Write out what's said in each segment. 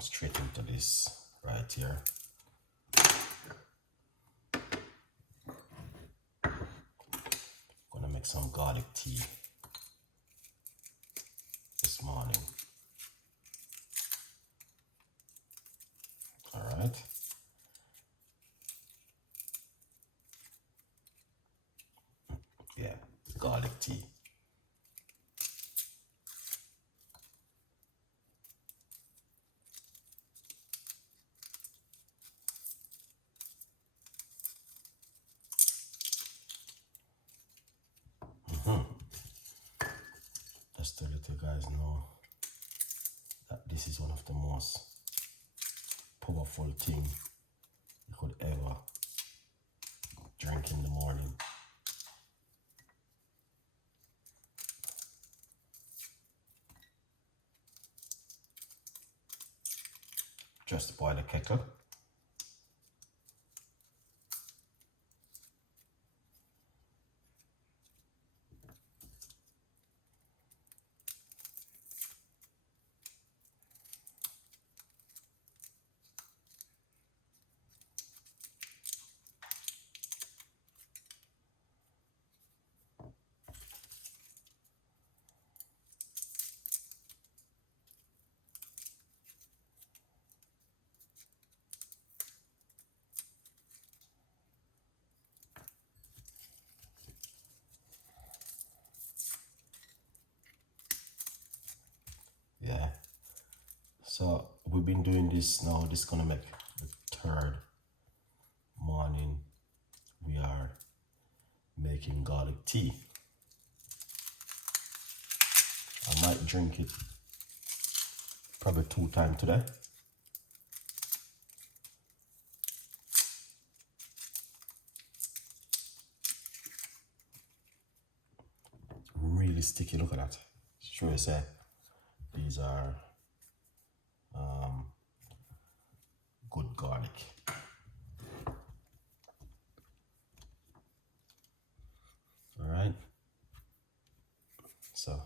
jump straight into this right here. Gonna make some garlic tea this morning. All right. Yeah, garlic tea. Just to let you guys know that this is one of the most powerful thing you could ever drink in the morning. Just boil the kettle. Yeah, so we've been doing this now. This is gonna make the third morning we are making garlic tea. I might drink it probably 2 times today. Really sticky, look at that. Sure, say these are good garlic. All right, so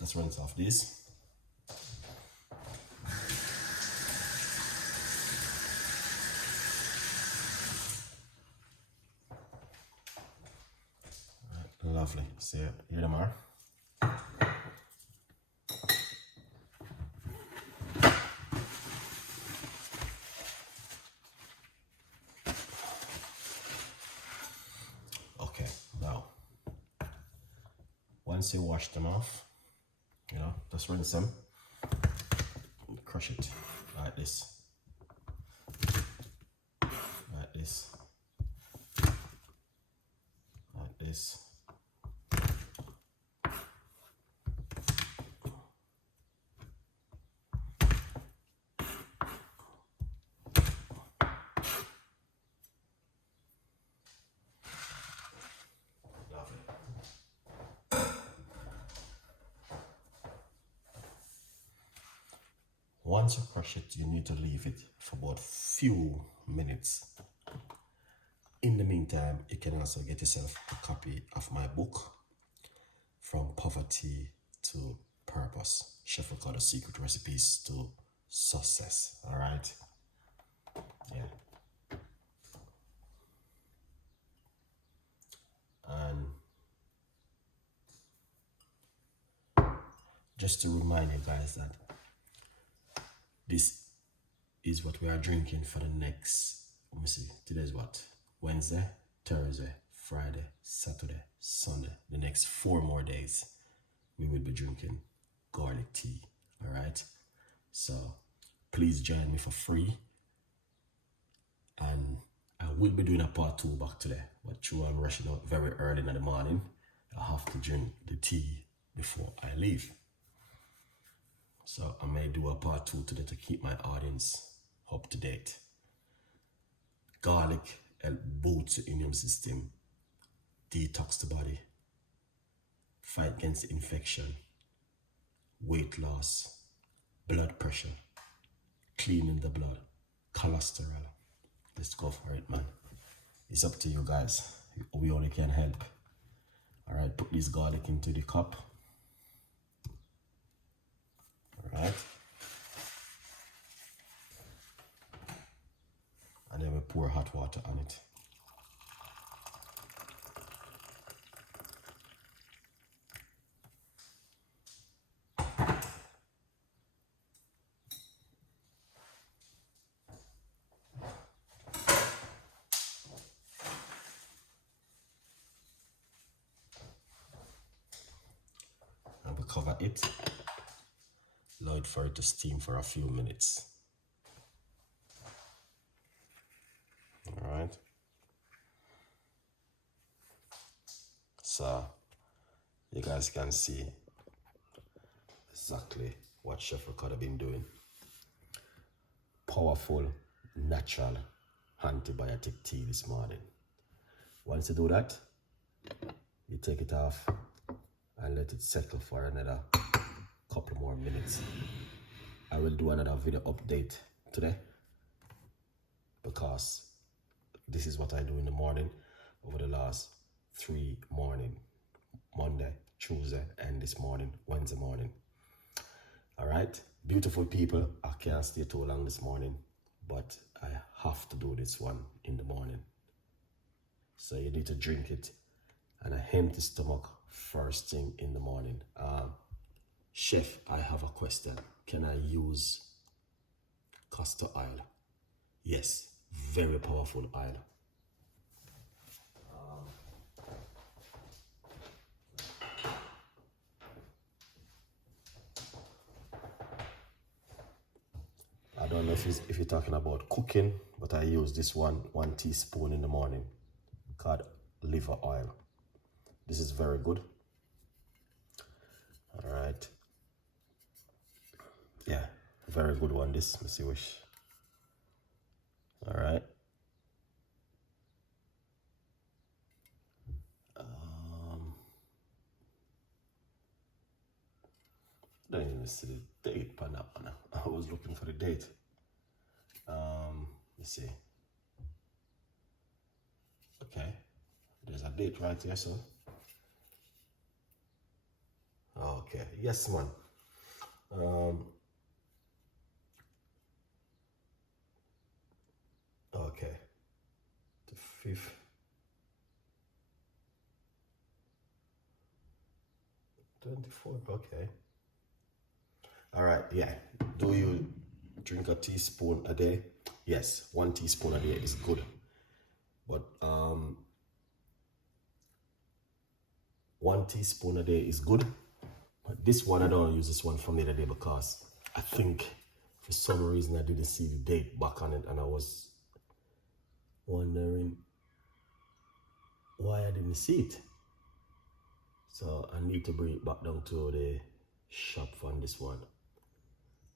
let's rinse off this. All right, lovely. See, here them are. Okay, now once you wash them off, you know, just rinse them, crush it like this, like this, like this. Once you crush it, you need to leave it for about few minutes. In the meantime, you can also get yourself a copy of my book, From Poverty to Purpose, Chef Ricardo Secret Recipes to Success. All right. Yeah. And just to remind you guys that this is what we are drinking for the next, let me see, today's what? Wednesday, Thursday, Friday, Saturday, Sunday. The next 4 more days, we will be drinking garlic tea, all right? So please join me for free. And I will be doing a part 2 back today, but through I'm rushing out very early in the morning, I have to drink the tea before I leave. So I may do a part 2 today to keep my audience up to date. Garlic helps boost the immune system, detox the body, fight against infection, weight loss, blood pressure, cleaning the blood, cholesterol. Let's go for it, man. It's up to you guys. We only can help. All right, put this garlic into the cup. All right. pour hot water on it. And we cover it. Allow it for it to steam for a few minutes. All right. So you guys can see exactly what Chef Ricardo been doing. Powerful, natural antibiotic tea this morning. Once you do that, you take it off and let it settle for another couple more minutes. I will do another video update today because this is what I do in the morning over the last 3 mornings: Monday, Tuesday, and this morning, Wednesday morning. All right, beautiful people, I can't stay too long this morning, but I have to do this one in the morning. So you need to drink it on an empty stomach first thing in the morning. Chef, I have a question. Can I use castor oil? Yes, very powerful oil. I don't know if you're talking about cooking, but I use this 1 teaspoon in the morning, called liver oil. This is very good. All right. Yeah, very good one. This, let me see which. All right. Don't even see the date on that one. I was looking for the date. Let's see. Okay, there's a date right here, so. Okay, yes, man. Okay, the 5th. 24th, okay. All right, yeah. Do you drink a teaspoon a day? Yes, 1 teaspoon a day is good. But 1 teaspoon a day is good. But this one, I don't use this one from the other day because I think for some reason I didn't see the date back on it, and I was wondering why I didn't see it. So I need to bring it back down to the shop for this one.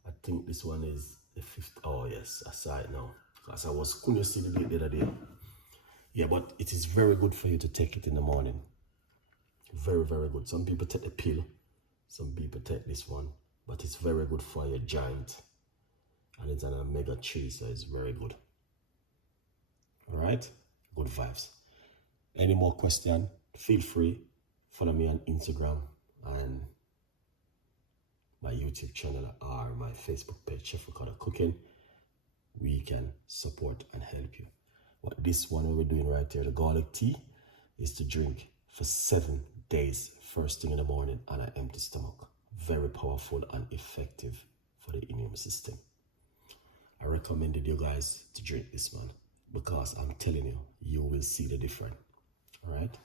I think this one is the 5th. Oh yes, I saw it now. Because I couldn't see the date the other day. Yeah, but it is very good for you to take it in the morning. Very, very good. Some people take the pill. Some people take this one. But it's very good for your joint. And it's an omega-3, so it's very good. Alright? Good vibes. Any more question? Feel free. Follow me on Instagram and my YouTube channel or my Facebook page, Chef Ricardo Cooking. We can support and help you. What this one we're doing right here, the garlic tea, is to drink for 7 days, first thing in the morning on an empty stomach. Very powerful and effective for the immune system. I recommended you guys to drink this one because I'm telling you, you will see the difference. All right?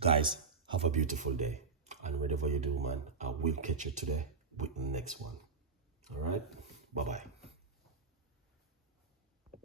Guys, have a beautiful day. And whatever you do, man, I will catch you today with the next one. All right? Bye-bye.